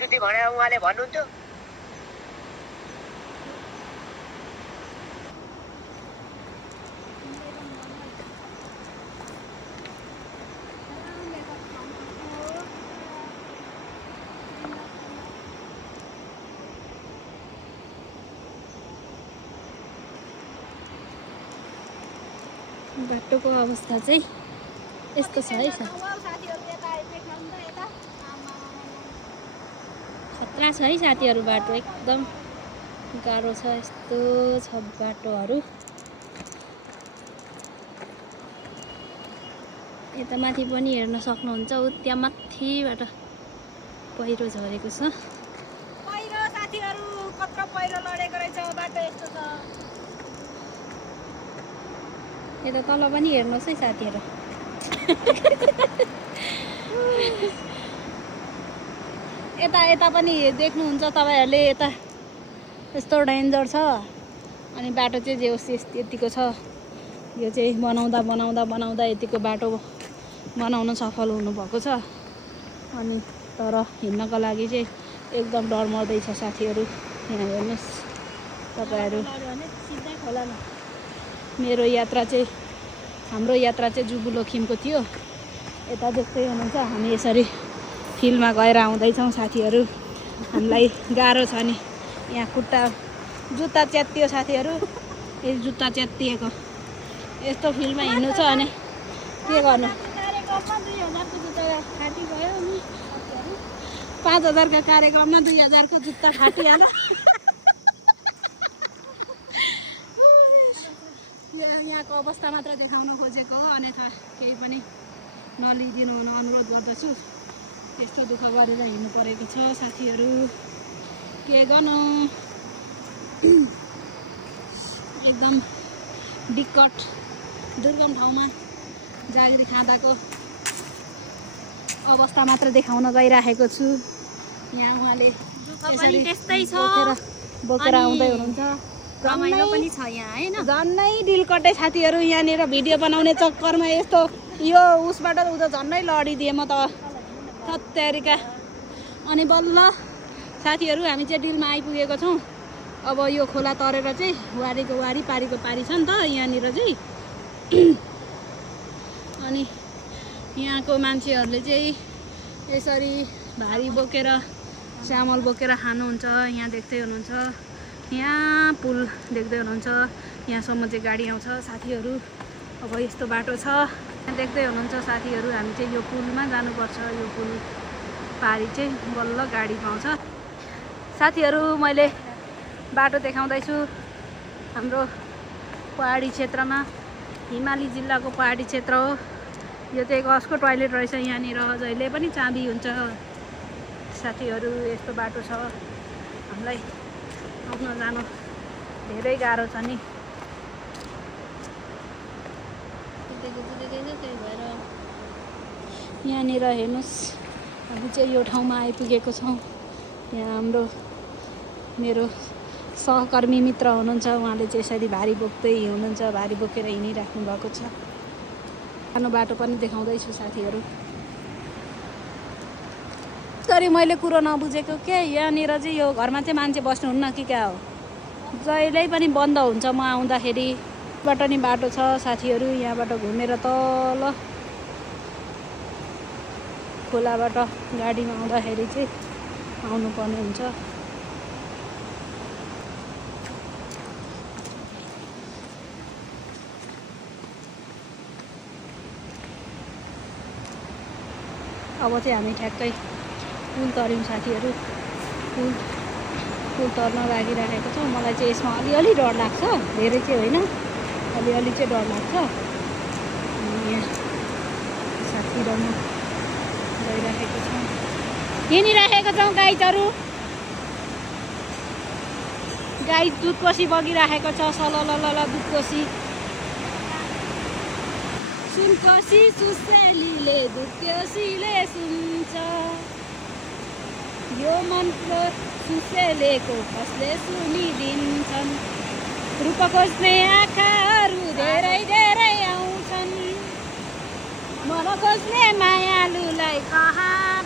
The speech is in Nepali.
जुती भने उहाँले भन्नुहुन्थ्यो। बाटोको अवस्था चाहिँ यस्तो छ है। खतरा छ है साथीहरू, बाटो एकदम गाह्रो छ। यस्तो छ बाटोहरू। यता माथि पनि हेर्न सक्नुहुन्छ, त्यहाँ माथिबाट पहिरो झरेको छ। पहिरो साथीहरू कत्रो पहिरो लडेको रहेछ, बाटो यस्तो छ। यता तल पनि हेर्नुहोस् है साथीहरू। यता यता पनि देख्नुहुन्छ तपाईँहरूले, यता यस्तो डेन्जर छ। अनि बाटो चाहिँ जे होस् यतिको छ। यो चाहिँ बनाउँदा बनाउँदा बनाउँदा यतिको बाटो बनाउन सफल हुनुभएको छ। अनि तर हिँड्नको लागि चाहिँ एकदम डर मर्दैछ साथीहरू। यहाँ हेर्नुहोस् तपाईँहरू। मेरो यात्रा चाहिँ हाम्रो यात्रा चाहिँ जुबुलोखिमको थियो। यता देख्दै हुनुहुन्छ हामी यसरी फिल्डमा गएर आउँदैछौँ साथीहरू। हामीलाई गाह्रो छ नि, यहाँ खुट्टा जुत्ता च्यात्तियो साथीहरू। यो जुत्ता च्यात्तिएको यस्तो फिल्डमा हिँड्नु छ अनि के गर्नु। 5,000 का कार्यक्रममा 2,000 को जुत्ता फाटिहाल्यो। यहाँको अवस्था मात्र देखाउन खोजेको हो, अन्यथा केही पनि नलिदिनु हुन अनुरोध गर्दछु। त्यस्तो दुःख गरेर हिँड्नु परेको छ साथीहरू, के गर्नु। एकदम विकट दुर्गम ठाउँमा जागिरी खाँदाको अवस्था मात्र देखाउन गइराखेको छु। यहाँ उहाँले पनि त्यस्तै छ, बोकेर आउँदै हुनुहुन्छ। रमाइलो पनि छ यहाँ हैन। झन्नै दिल कटे साथीहरू। यहाँनिर भिडियो बनाउने चक्करमा यस्तो यो उसबाट उता झन्नै लडिदिएँ म त थत्यारिका। अनि बल्ल साथीहरू हामी चाहिँ डिलमा आइपुगेको छौँ। अब यो खोला तरेर चाहिँ वारीको वारी पारीको पारी छ नि त यहाँनिर चाहिँ। अनि यहाँको मान्छेहरूले चाहिँ यसरी भारी बोकेर चामल बोकेर खानुहुन्छ। यहाँ देख्दै हुनुहुन्छ, यहाँ पुल देख्दै हुनुहुन्छ, यहाँसम्म चाहिँ गाडी आउँछ साथीहरू। अब यस्तो बाटो छ, यहाँ देख्दै हुनुहुन्छ साथीहरू। हामी चाहिँ यो पुलमा जानुपर्छ। यो पुल पारी चाहिँ बल्ल गाडी पाउँछ साथीहरू। मैले बाटो देखाउँदैछु हाम्रो पहाडी क्षेत्रमा, हिमाली जिल्लाको पहाडी क्षेत्र हो। यो चाहिँ कसको टोयलेट रहेछ यहाँनिर, जहिले पनि चाबी हुन्छ साथीहरू। यस्तो बाटो छ, हामीलाई आउन जानु धेरै गाह्रो छ नि। त्यही भएर यहाँनिर हेर्नुहोस्, हामी चाहिँ यो ठाउँमा आइपुगेको छौँ। यहाँ हाम्रो मेरो सहकर्मी मित्र हुनुहुन्छ, उहाँले चाहिँ यसरी भारी बोक्दै हुनुहुन्छ, भारी बोकेर हिँडिराख्नु भएको छ। सानो बाटो पनि देखाउँदैछु साथीहरू। सरी मैले कुरो नबुझेको के, यहाँनिर चाहिँ यो घरमा चाहिँ मान्छे बस्नुहुन्न कि क्या हो? जहिले पनि बन्द हुन्छ म आउँदाखेरि। बाट नि बाटो छ साथीहरू, यहाँबाट घुमेर तल खोलाबाट गाडीमा आउँदाखेरि चाहिँ आउनुपर्ने हुन्छ। अब चाहिँ हामी ठ्याक्कै पुल तर्यौँ साथीहरू। पुल तर्न लागिराखेको छौँ। मलाई चाहिँ यसमा अलिअलि डर लाग्छ, धेरै चाहिँ होइन, अलिअलि चाहिँ डर लाग्छ। यहाँ साथी र म गइराखेको छौँ, हिँडिराखेको छौँ। गाईहरू, गाई दुधकोसी बगिराखेको छ, सललल दुधकोसी। सुनकोसी सुसेलीले दुधकोसीले सुन्छ, यो मन्त्र सुसेलेको कसले सुनिदिन्छन्। रूप खोज्ने आँखाहरू धेरै धेरै आउँछन्, मन खोज्ने मायालुलाई कहाँ